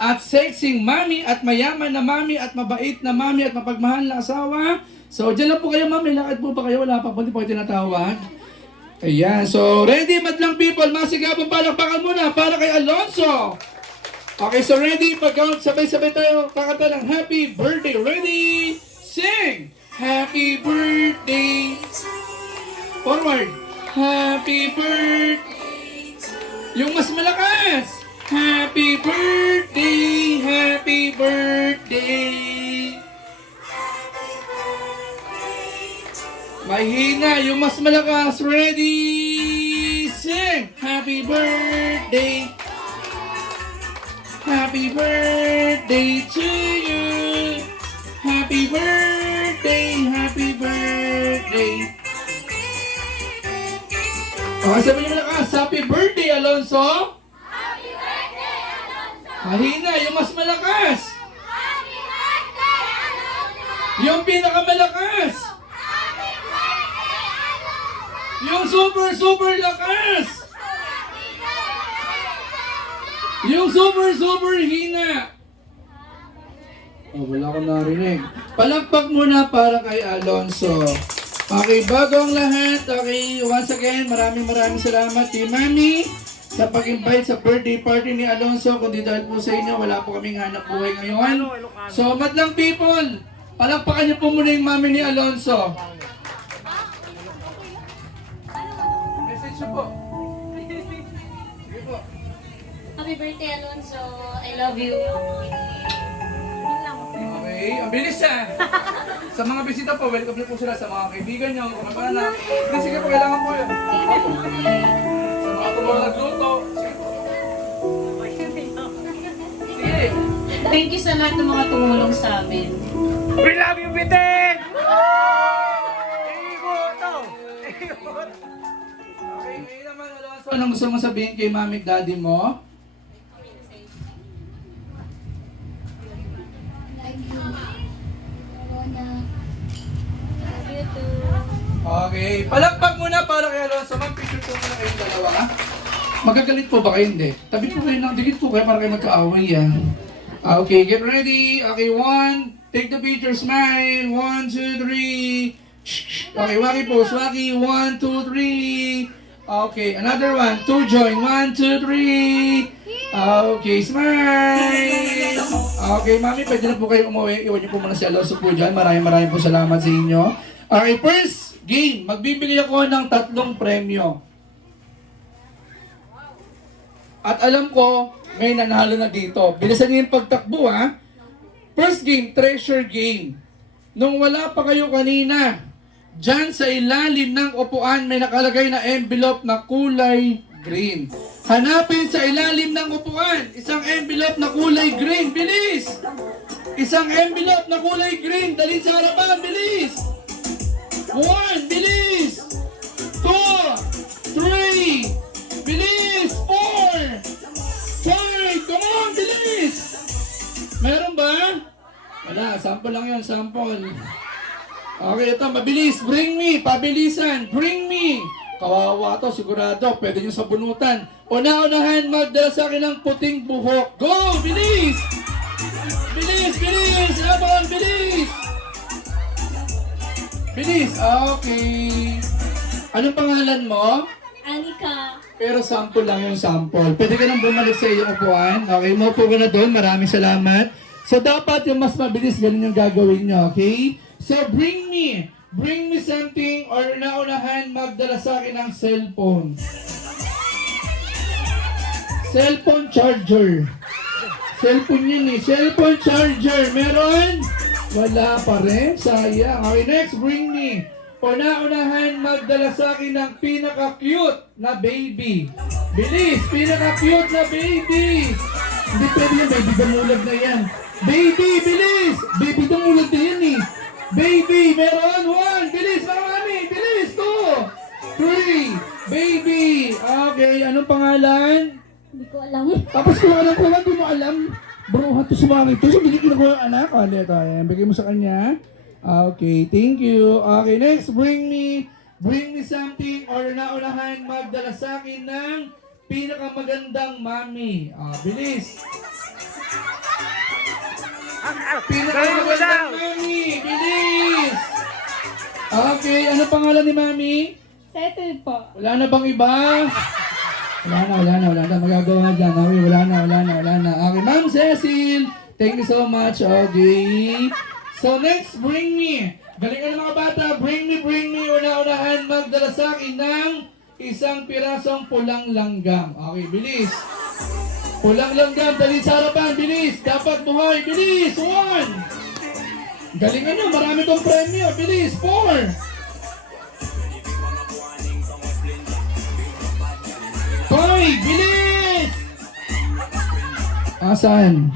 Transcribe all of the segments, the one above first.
at sexing mami at mayaman na mami at mabait na mami at mapagmahal na asawa. So, dyan lang po kayo, mami. Lakad po ba kayo? Wala pa po. Hindi po kayo tinatawag. Ayan. So, ready, madlang people. Masigabong palakpakan muna para kay Alonso. Okay, so ready? Pag-count, sabay-sabay tayo. Kakanta ng happy birthday. Ready? Sing! Happy birthday! Forward! Happy birthday! Yung mas malakas! Happy birthday! Happy birthday! Mahina, yung mas malakas. Ready? Sing! Happy birthday! Happy birthday to you! Happy birthday! Happy birthday! Okay, sabi niyo malakas. Happy birthday, Alonso! Happy birthday, Alonso! Mahina, yung mas malakas! Happy birthday, Alonso! Yung pinakamalakas! Happy birthday, Alonso! Yung super lakas! Yung super hina! Oh, wala akong narinig. Palakpak muna para kay Alonso. Okay, bago ang lahat, okay, once again, maraming salamat kay Mami sa pag-invite sa birthday party ni Alonso. Kundi dahil po sa inyo, wala po kaming hanap buhay ngayon. So, madlang people, palakpakan niyo po muna yung Mami ni Alonso. Message niyo po. Sige po. Happy birthday, Alonso. I love you. Okay, ang bilis ah. Sa mga bisita po, welcome na po sila sa mga kaibigan nyo, kumapana. Sige po, kailangan po yun. Sa mga tumaw nagluto. Sige po. Sige. Thank you sa lahat ng mga tumulong sa amin. We love you, Bitin! Okay, ngayon naman, Alonso, anong gusto mo sabihin kay mami at daddy mo? Okay, palakpak muna para kay Alonso. Ma'am, picture po muna kayong dalawa, ha? Magagalit po ba kayo? Hindi. Tabi po kayo ng dikit po kayo para kayo magkaaway, yan. Okay, get ready. Okay, one. Take the picture, smile. 1, 2, 3. Okay, waki pose. Waki, 1, 2, 3. Okay, another one. 2, join. 1, 2, 3. Okay, smile. Okay, mami, pwede na po kayo umuwi. Iwan niyo po muna si Alonso po dyan. Maraming po salamat sa inyo. Okay, first game. Magbibigay ako ng 3 premyo. At alam ko, may nanalo na dito. Bilisan niyo yung pagtakbo, ha? First game, treasure game. Nung wala pa kayo kanina, dyan sa ilalim ng upuan may nakalagay na envelope na kulay green. Hanapin sa ilalim ng upuan, isang envelope na kulay green. Bilis! Isang envelope na kulay green. Dali sa harapan, bilis! 1, bilis! 2, 3, bilis! 4, 5, come on, bilis! Meron ba? Wala, sample lang yun, sample. Okay, ito, mabilis. Bring me, pabilisan. Bring me. Kawawa to, sigurado. Pwede nyo sabunutan. Una-unahan, magdala sa akin ng puting buhok. Go, bilis! Bilis, bilis! Laban, bilis! Bilis, okay. Anong pangalan mo? Anika. Pero sample lang yung sample. Pwede ka nang bumalik sa iyong upuan. Okay, maupo ka na doon. Maraming salamat. So, dapat yung mas mabilis, ganun yung gagawin nyo, okay? So, bring me something or naunahan magdala sa akin ng cellphone. Cellphone charger. Cellphone yun eh. Cellphone charger. Meron? Wala pa rin. Sayang. Okay, next, bring me. Una-unahan magdala sa akin ng pinaka-cute na baby. Bilis! Pinaka-cute na baby! Hindi pwede yan, baby damulag na yan. Baby, bilis! Baby damulag na yan eh. Baby, meron! 1, bilis! Marami! Bilis! 2, 3, baby! Okay, anong pangalan? Hindi ko alam. Tapos kung alam ko, hindi mo alam. Bro, hato sumangit to. So, bigyan ko yung anak. O, dito. Ayan, bigyan mo sa kanya. Okay, thank you. Okay, next, bring me something or naunahan magdala sa akin ng pinakamagandang mami. Bilis. Pinakamagandang mami! Bilis! Okay, ano pangalan ni mami? Settle po. Wala na bang iba? Wala na. Magagawa dyan. Okay, wala na. Okay, Ma'am Cecil, thank you so much. Okay. So next, bring me. Galingan ng mga bata, bring me. Una-unahan, magdala sa akin ng isang pirasong pulang langgam. Okay, bilis. Pulang langgam, dali sa harapan, bilis. Dapat buhay, bilis. 1. Galingan nyo, marami tong premyo. Bilis, 4. 5, bilis! Asan?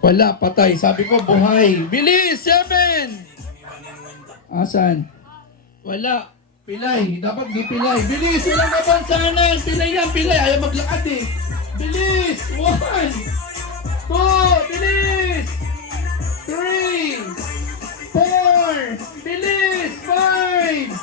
Wala, patay. Sabi ko, buhay. Bilis! 7! Asan? Wala. Pilay. Dapat di pilay. Bilis! Walang kapansanan! Pilay yan, pilay. Ayaw maglakad eh. Bilis! 1! 2! Bilis! 3! 4! Bilis! 5!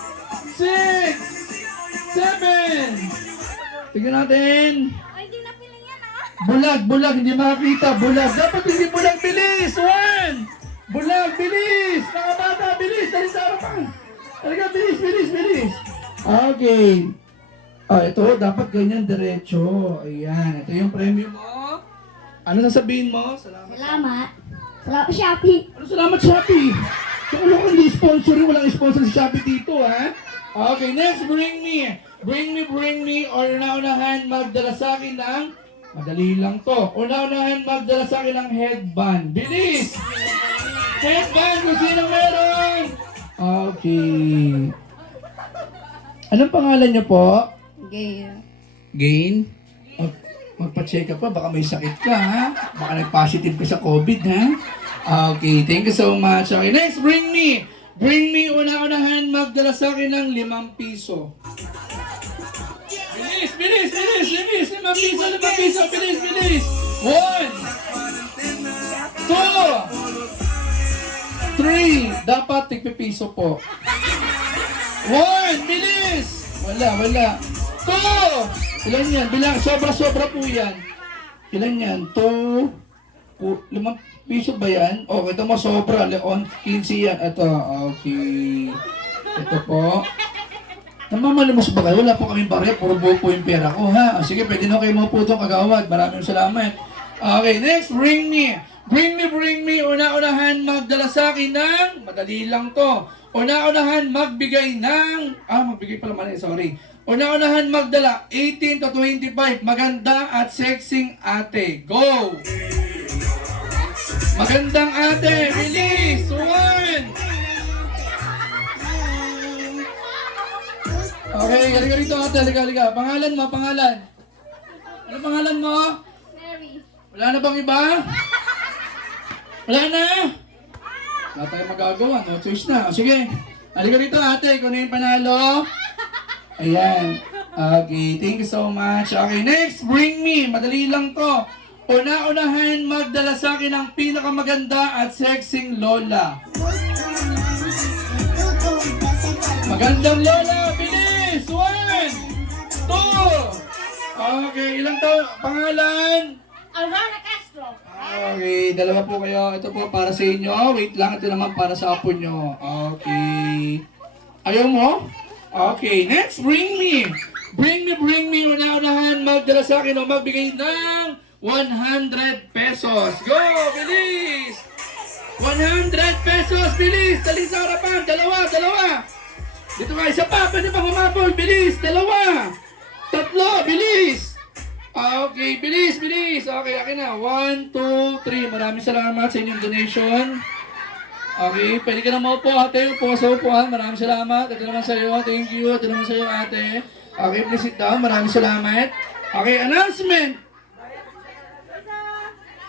6! 7! Tingnan natin. Ay, di na pila yan Bulag, hindi makakita. Bulag. Dapat hindi bulag. Bilis! 1! Bulag, bilis! Mga bata, bilis! Dali sa harapan. Talaga, bilis! Okay. Ito, dapat ganyan, diretso. Ayan, ito yung premyo mo. Ano sasabihin mo? Salamat. Salamat. Salamat, Shopee. Ano salamat, Shopee? Kung ano kung hindi sponsor, walang sponsor si Shopee dito, ha? Okay, next, bring me. Or una-unahan, magdala sa akin ng, madali lang to. Una-unahan, magdala sa akin ng headband. Bilis! Headband, kung sino meron? Okay. Anong pangalan niyo po? Gain? Magpa-check up pa, baka may sakit ka, ha? Baka nag-positive ka sa COVID, ha? Okay, thank you so much. Okay, next, bring me. Una-unahan, magdala sa akin ng 5 piso. Bilis! 5 piso, bilis! 1, 2, 3, dapat tigpipiso po. 1, bilis! Wala. 2, ilan yan? Bilang, sobra po yan. Ilan yan? 2, 5 piso ba yan? Okay, ito mo sobra. 15 yan. Ito, okay. Ito po. Namamalimos ba kayo? Wala po kaming barya. Puro buo po yung pera ko, ha? Sige, pwede na kayo mga putong kagawad. Maraming salamat. Okay, next, bring me. Una-unahan, magdala sa akin ng, madali lang to. Una-unahan, magbigay ng, magbigay pala mali, sorry. Una-unahan, magdala, 18 to 25, maganda at sexing ate. Go! Magandang ate, bilis! 1! Okay, halika rito ate, halika. Pangalan mo? Ano pangalan mo? Mary. Wala na bang iba? Wala na? Wala tayong magagawa, no choice na. O, sige, halika rito ate, kung ano yung panalo. Ayan. Okay, thank you so much. Okay, next, bring me. Madali lang to. Una-unahan, magdala sa akin ang pinakamaganda at sexing lola. Magandang lola, bilis! 1, 2, okay, ilang taon? Pangalan? Alvara Castro. Okay, dalawa po kayo. Ito po para sa inyo. Wait lang, ito naman para sa apo nyo. Okay. Ayaw mo? Okay, next, bring me. Una-unahan, magdala sa akin o magbigay ng 100 pesos. Go, bilis! 100 pesos, bilis! Dali sa harapan, dalawa. Dito ka, isa pa, pwede pa humabol, bilis! 2, 3, bilis! Okay, bilis! Okay, akin na. 1, 2, 3. Maraming salamat sa inyong donation. Okay, pwede ka na maupo ate. Upo sa upuan. Maraming salamat. Ito naman sa iyo. Thank you. Ito naman sa iyo ate. Okay, please sit down. Maraming salamat. Okay, announcement.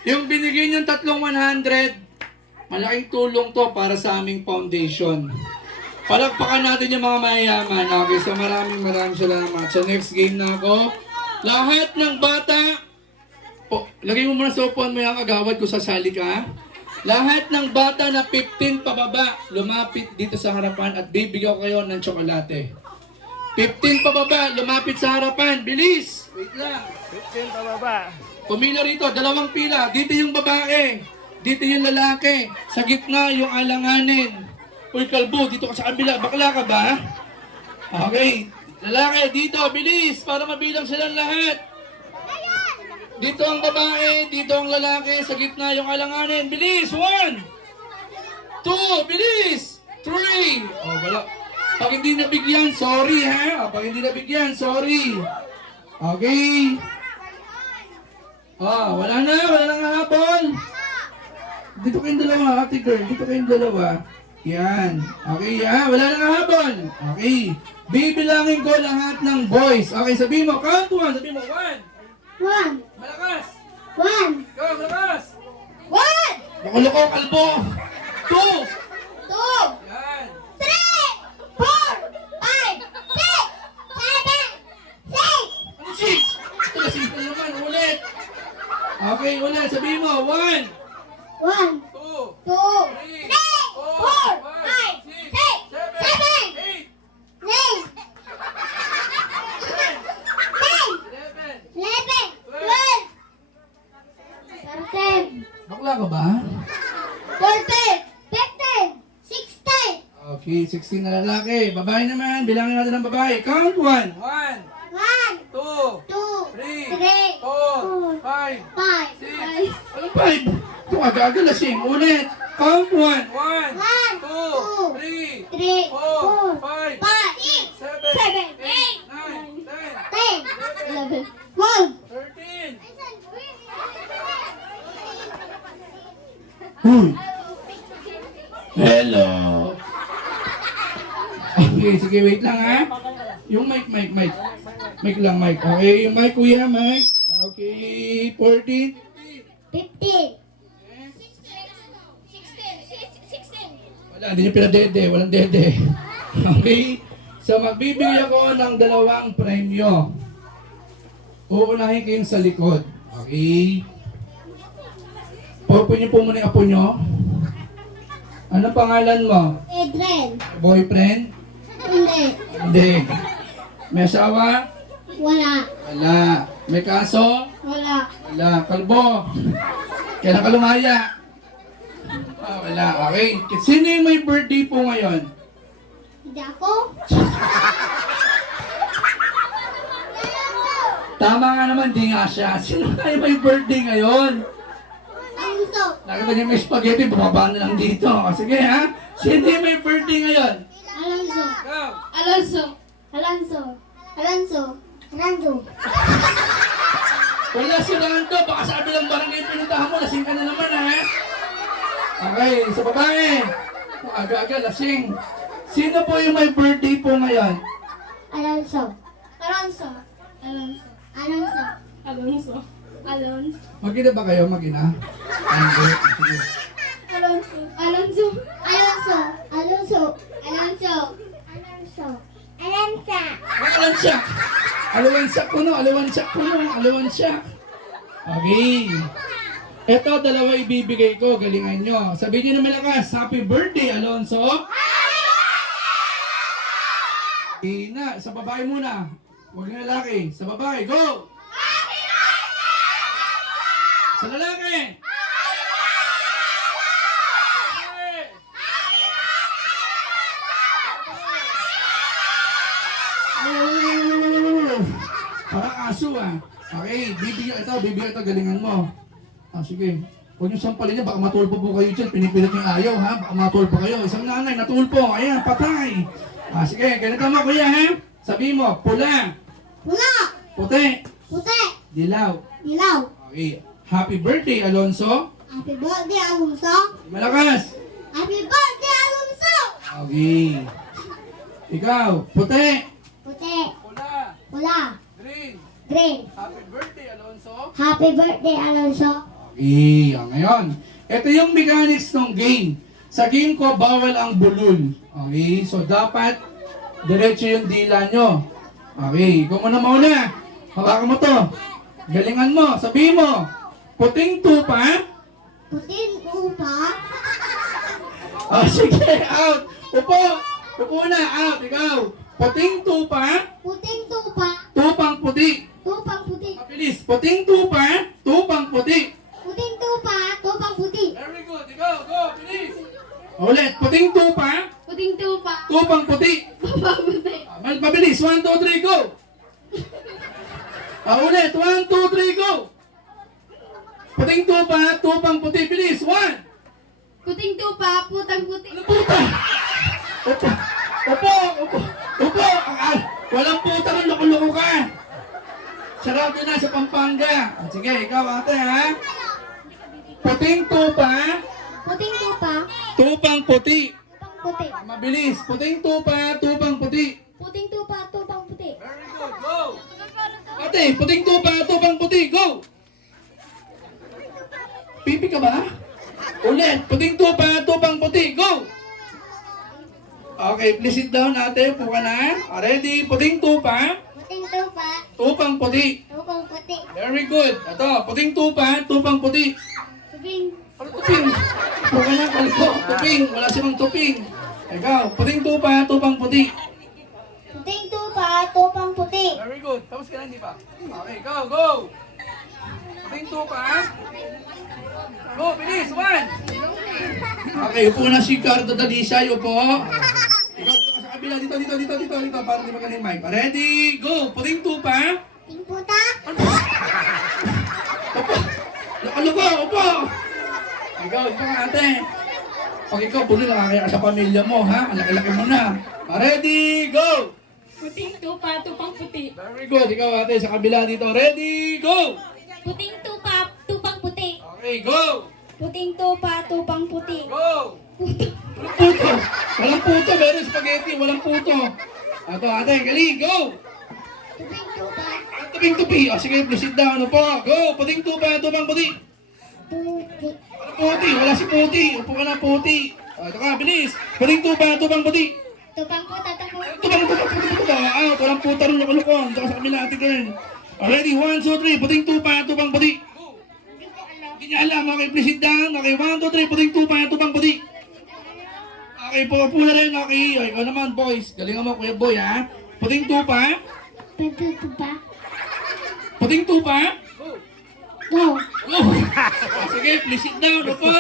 Yung binigay niyong 300, malaking tulong to para sa aming foundation. Palakpakan natin yung mga mayayaman. Okay, so maraming salamat. So next game na ako. Lahat ng bata, lagay mo muna sa upuan mo yung agawad kung sasali ka. Lahat ng bata na 15 pababa, lumapit dito sa harapan at bibigyan ko kayo ng tsokolate. 15 pababa, lumapit sa harapan. Bilis! Wait lang. 15 pababa. Pumila rito, 2 pila. Dito yung babae. Dito yung lalaki. Sa gitna yung alanganin. Uy, kalbo, dito ka sa kabila. Bakla ka ba? Okay. Lalaki, dito, bilis. Para mabilang silang lahat. Dito ang babae, dito ang lalaki. Sa gitna yung alanganin. Bilis! 1, 2, bilis! 3. Oh, wala. Pag hindi nabigyan, sorry ha. Pag hindi nabigyan, sorry. Okay. Wala nang habol. Dito kayong dalawa, ate girl. Dito kayong dalawa. Yan. Okay, wala nang habol. Okay. Bibilangin ko lahat ng boys. Okay, sabihin mo, count 1. Sabihin mo, 1. 1, Malakas. 1, Go, malakas. 1, Nakuloko, kalbo. 2. 2, Yan. 3, 4, 5, 6, 7, 6. Ano 6? Ito na simple naman. Ulit. Okay, ulit. Sabihin mo, 1, 1, 2, 2, 3, 4, 5, 6, 7, 8, 9, 11, 12, 13, Bakla ka ba? 14, 15, 16, Okay, 16 na lalaki. Babae naman. Bilangin natin ang babae. Count 1. 1, 1, 2, 2, 3, 3, 4, 5, 5, 6. Ano 5? Ito aga-aga lasing. Ulit. Count 1. 1, 2, 3, 3, 4, 4, 5, 5, 6, 7, 7, 8, 9, 10, 10, 11, 12. 13. Huy. Hello. Okay, sige, wait lang ha. Yung mic. Mic lang, mic. Okay, yung mic, kuya, mic. Okay, 14. 15, Wala, hindi niyo pinadede. Walang dede. Okay? So, magbibigay ako ng 2 premyo. Uunahin ko yung sa likod. Okay? Open niyo po muna yung apo niyo. Ano pangalan mo? Edren, Boyfriend? hindi, Hindi. May asawa? wala, Wala. May kaso? wala, Wala. Kalbo? Kailan ka lumaya? Wala. Okay. Sino yung may birthday po ngayon? hindi ako, Tama nga naman, di nga siya. Sino kayo may birthday ngayon? Alonso, Nakita niyo may spaghetti, bumaba na lang dito. O, sige ha? Sino yung may birthday ngayon? Alonso, Go! Alonso, Alonso, Alonso, Alonso, Wala si Lando, baka sabi lang barangay pinuntahan mo, lasing ka na naman ha? Okay, sa babae. Aga-aga, lasing. Sino po yung may birthday po ngayon? Alonso, Alonso, Alonso, Alonso, Alonso, Alonso, Magina ba kayo, magina? Hindi. Sige. Alonso, Alonso, Alonso, Alonso, Alonso, Alonso, Alonso. Alawansak! Alawansak puno, alawansak puno, alawansak. Okay. Ito, 2 ibibigay ko, galingan nyo. Sabihin nyo na malakas, happy birthday, Alonso! Ina, sa babae muna. Huwag na lalaki. Sa babae, go! Sa lalaki! Parang aso ah. Okay, bibigyan ito, galingan mo. Sige. Huwag niyo sampalin niya, baka matulpo po kayo dyan. Pinipilit yung ayaw ha, baka matulpo kayo. Isang nanay, natulpo. Ayan, patay. Sige, ganito mo kuya ha. Sabi mo, pula, Pula, puti, puti, dilaw. dilaw. Okay, happy birthday Alonso. Happy birthday, Alonso. Malakas. Happy birthday, Alonso. Okay. Ikaw, puti, Puti, pula, pula, green. green. Happy birthday Alonso. Happy birthday, Alonso. Okay, ngayon. Ito yung mechanics ng game. Sa game ko, bawal ang bulol. Okay, so dapat diretso yung dila nyo. Okay, ikaw muna mauna. Hawakan mo to. Galingan mo, sabihin mo. Puting tupa. Putin upa. Sige, out. Upo. Upo na, out. Ikaw. Puting tupa. Puting tupa. Tupang puti. Tupang puti. Mabilis. Puting tupa. Tupang puti. Puting tupa. Tupang puti. Very good. Ikaw, go, bilis. Ulit, puting tupa. Puting tupa. Tupang puti. Tupang puti. Mabilis, 1, 2, 3, go. Ulit, 1, 2, 3, go. Puting tupa, tupang puti, bilis, 1. Puting tupa, putang puti. Ano puta? Upo, upo, upo, upo. Walang puta rin, loko-loko ka. Sarado na sa Pampanga. Sige, ikaw ate ha. Puting tupa, Puting tupa, tupang puti. tupang puti. Mabilis, puting tupa, tupang puti. Puting tupa, tupang puti. Very good, go. Ate, puting tupa, tupang puti, go. Pipi ka ba? Ulit, puting tupa, tupang puti, go. Okay, please sit down ate, upo ka na. Ready, puting tupa, Puting tupa, tupang puti. tupang puti. Very good. Ito, puting tupa, tupang puti. Tubing, Ano tuping? Upo ka na, kalko. Tuping, wala silang tuping. Ikaw, puting tupa, tupang puti. puting tupa, tupang puti. Very good. Tapos ka na, hindi pa? Okay, go, go. Puting tupa. Go, bilis, 1. Okay, upo na si Cardo Dalisay, upo. Ikaw, dito ka sa kabila, dito, para di magaling mic. Ready, go. Puting tupa. Puting puta, Upo. Nakaloko, upo. Ikaw, ito ka ate. Pag ikaw, pulo na kaya ka sa pamilya mo, ha? Ang laki-laki mo na. Ready, go. Puting tupa, tupang puti. Very good. Ikaw ate, sa kabila dito. Ready, go. puting tupa, tupang puti. Okay, go. Puting tupa, tupang puti. Go. Walang puto. Walang puto. Meron spaghetti. Walang puto. Ito ate, gali, go. Puting tupa, Tuping tupi. O sige, please sit down. Ano po? Go. Puting tupa, tupang puti. puti. Walang puti. Wala si puti. Upo ka na puti. Ito ka, bilis. Puting tupa, tupang puti. Tupang puta, tupang Tupa. Out. Walang puta rin loko-loko. Ito ka sa kabila ate girl. Ready, 1, 2, 3. Puting tupa, tupang puti. Hindi niya alam. Okay, please sit down. Okay, 1, 2, 3. Puting tupa, tupang puti. Okay, po na rin. Okay, ikaw naman, boys. Galingan mo, Kuya Boy, ha? Puting tupa. puting tupa. Puting tupa. Go. Go. Sige, please sit down. Upo.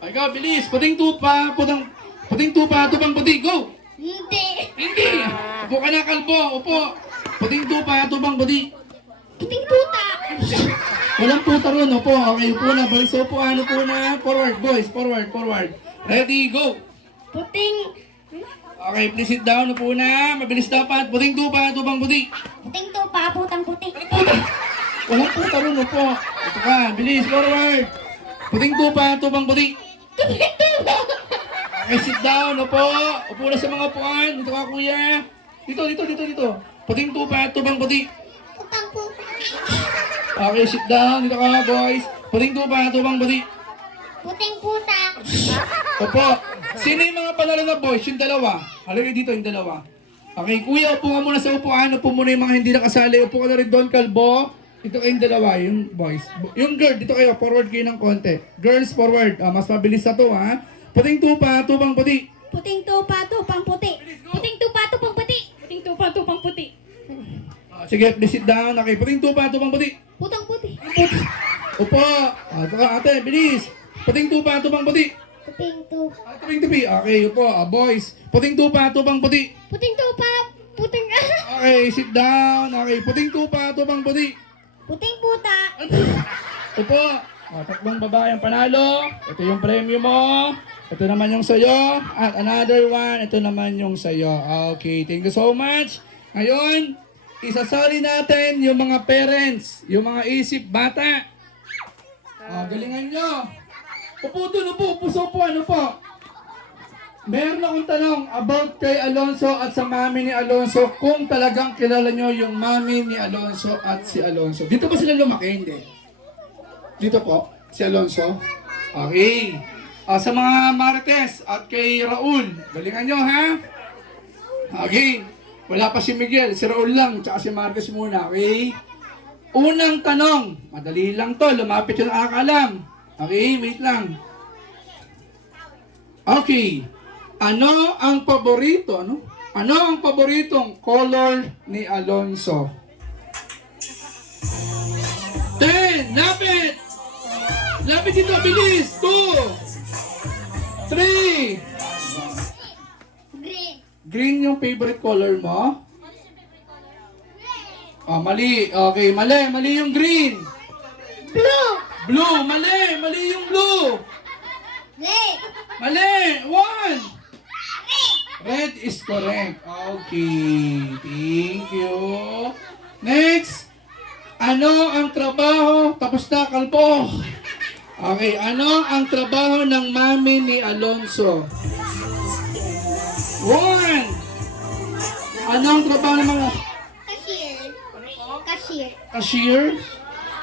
Ikaw, bilis. Puting tupa, puting tupa, tupang puti. Go. Hindi. Hindi. Upo ka na, kalbo. Upo. Puting tupa, tupang puti. Puting puta. Walang puta ron. Upo. Okay, upo na. Balik sa upuan. Upo na. Forward, boys. Forward. Ready, go. Puting, Okay, please sit down. Upo na. Mabilis dapat. Puting tupa, tupang puti. puting tupa, putang puti. Puta. Walang puta ron. Upo. Ito ka. Bilis. Forward. Puting tupa, tupang puti. Puting tupa. Okay, sit down. Upo. Upo na sa mga upuan. Dito ka, kuya. Dito. Puting tupa, tupang puti. Putang puta. Okay, sit down. Dito ka, boys. Puting tupa, tupang puti. Puting puta. Opo. Sino yung mga panalo na boys? Yung dalawa. Halagay dito yung dalawa. Okay, kuya, upo ka muna sa upuan. Upo muna yung mga hindi nakasali. Upo ka na rin doon, kalbo. Ito kayong dalawa, yung boys. Yung girl, dito kayo. Forward kayo ng konti. Girls, forward. Mas mabilis na to, ha? Puting tupa, tupang puti. Puting tupa, tupang puti. Puting tupa, tupang puti. Puting tupa, tupang puti. Sige, please sit down. Okay, puting tupa, tupang puti. Putang puti. Upo. Ito ka, ate, bilis. Puting tupa, tupang puti. Puting tupa. Tuping tupi. Okay, upo. Boys. Puting tupa, tupang puti. Puting tupa, puting Okay, sit down. Okay, puting tupa, tupang puti. puting puta. Upo. Tatlong babae ang panalo. Ito yung premyo mo. Ito naman yung sayo. At another one. Ito naman yung sayo. Okay, thank you so much. Ngayon, isasali natin yung mga parents. Yung mga isip bata. Galingan nyo. Upo doon, upo sa upuan, upo. Meron akong tanong about kay Alonso at sa mami ni Alonso kung talagang kilala nyo yung mami ni Alonso at si Alonso. Dito ba sila lumaki? Hindi. Dito po, si Alonso. Okay. Sa mga Marites at kay Raul, galingan nyo ha? Okay. Wala pa si Miguel, si Raul lang, tsaka si Marites muna, okay? Unang tanong, madali lang to, lumapit yung nakakalam. Okay, wait lang. Okay. Ano ang paborito? Ano ang paboritong color ni Alonso? 10, lapit! Malapit dito, bilis! 2, 3. Green. Green yung favorite color mo? Ah, mali. Okay, mali. Mali yung green. Blue. Blue, mali. Mali yung blue. Red. Mali. 1. Red is correct. Okay. Thank you. Next. Ano ang trabaho? Tapos na, kalbo. Okay, ano ang trabaho ng mami ni Alonso? 1. Ano ang trabaho ng mga... Cashier. Cashier. Cashier?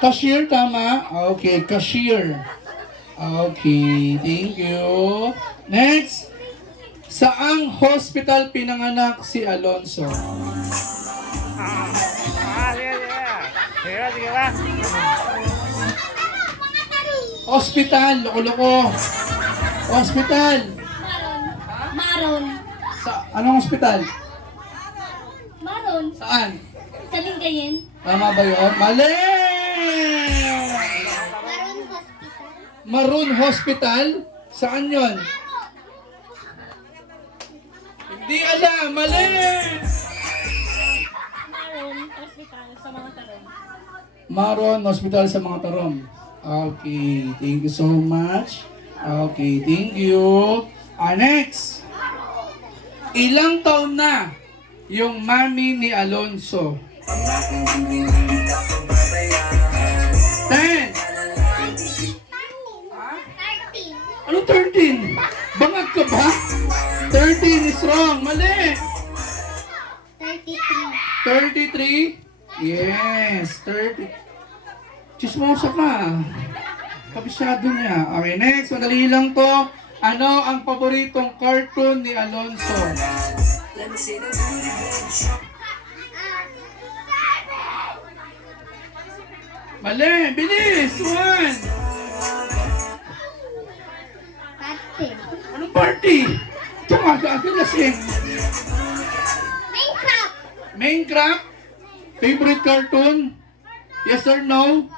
Cashier, tama? Okay, cashier. Okay, thank you. Next. Saang hospital pinanganak si Alonso? Sige ba? Hospital, loko-loko. Hospital. Maron. Sa anong hospital? Maron. Saan? Sa Lingayen. Tama ba yun? Mali! Maron Hospital. Maroon Hospital? Saan yon? Hindi alam, mali! Maroon Hospital sa mga tarong. Maroon Hospital sa mga Tarom. Okay, thank you so much. Okay, thank you. Next. Ilang taon na yung mami ni Alonso? 10. 13. Ano 13? Bangag ka ba? 13 is wrong. Mali. 33. 33? Yes, 30. Chismosa ka. Kabisado niya. Okay, next. Madali lang to. Ano ang paboritong cartoon ni Alonso? Mali. Bilis. 1. Party. Anong party? Tumaga-aga lasing. Minecraft. Minecraft? Favorite cartoon? Yes or no?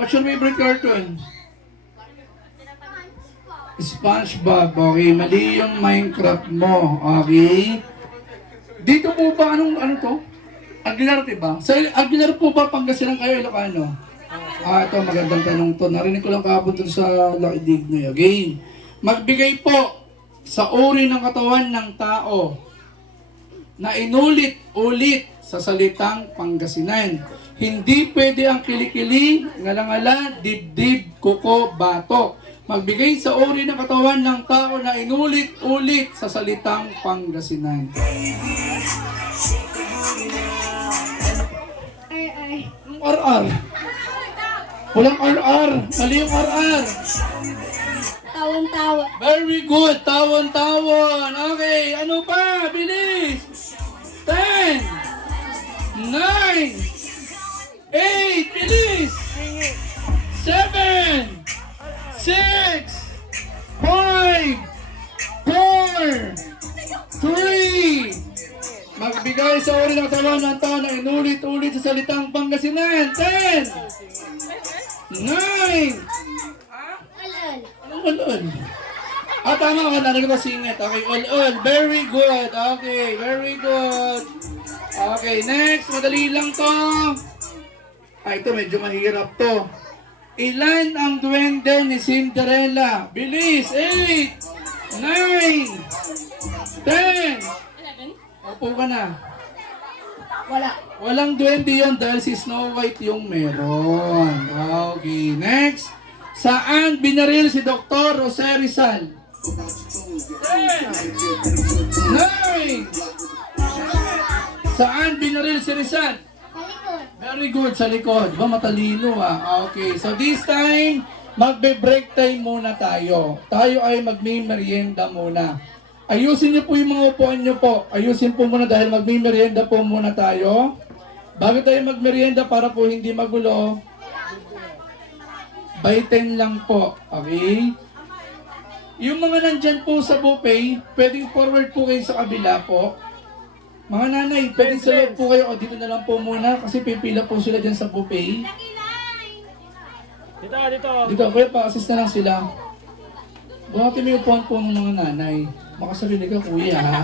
What's your favorite cartoon? SpongeBob. Okay, mali yung Minecraft mo. Okay. Dito po ba, ano to? Aguilar, diba? Sa Aguilar po ba Pangasinan kayo, Ilocano? Ito, magandang tanong to. Narinig ko lang kahapon to sa Lakidig na yun. Okay. Magbigay po sa uri ng katawan ng tao na inulit-ulit sa salitang Pangasinan. Hindi pwede ang kilikili, ngala-ngala, dibdib, kuko, bato. Magbigay sa uri ng katawan ng tao na inulit-ulit sa salitang Pangasinan. RR. Anong RR? Walang RR. Mali yung RR. Tawon-tawon. Very good. Tawon-tawon. Okay. Ano pa? Bilis. 10. 9. 8. Bilis. 7. 6. 5. 4. 3. Magbigay sa uri ng katawan ng tao na inulit-ulit sa salitang Pangasinan. 10. 9. Alal. Anong all-all? Tama ka, narinig ko singit. Okay, all-all. Very good. Okay, very good. Okay, next. Madali lang to. Ito medyo mahirap to. Ilan ang duwende ni Cinderella? Bilis! 8, 9, 10. 11. Opo ka na. Wala. Walang duwende yun dahil si Snow White yung meron. Okay, next. Saan binaril si Dr. Jose Rizal? 10, 9. Saan binaril si Rizal? Kalikod. Very good, sa likod. Ba, matalino Okay, so this time, magbe-break time muna tayo. Tayo ay magme-merienda muna. Ayusin niyo po yung mga upuan niyo po. Ayusin po muna dahil magme-merienda po muna tayo. Bago tayo magmerienda para po hindi magulo, by 10 lang po. Okay? Yung mga nandyan po sa buffet, pwedeng forward po kayo sa kabila po. Mga nanay, pwedeng sa loob po kayo. O dito na lang po muna kasi pipila po sila dyan sa buffet. Dito. Dito, kuya, pa-assist na lang sila. Buhati mo yung po ng mga nanay. Makasarili ka, kuya, ha?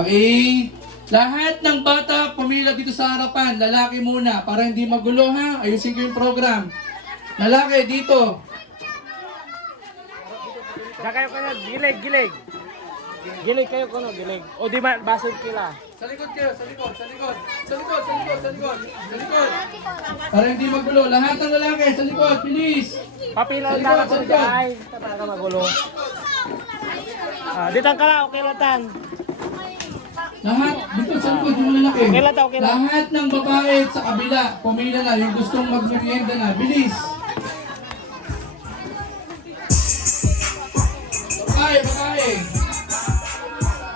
Okay. Lahat ng bata, pumila dito sa harapan. Lalaki muna, para hindi magulo, ha? Ayusin ko yung program. Lalaki, dito. Kayo ko na, gilig. Gilig kayo ko no, gilig. O di ba, basil kila. Sa likod kayo, sa likod. Para hindi magulo. Lahat ng lalaki, sa likod, bilis. Papila Sa lang likod, ako sa dyan. Tataka magulo. Dito ka na, okay lang tan. Lahat, dito sa likod yung lalaki. Okay lang. Lahat ng babae sa kabila, pumila na, yung gustong magmerienda na, bilis.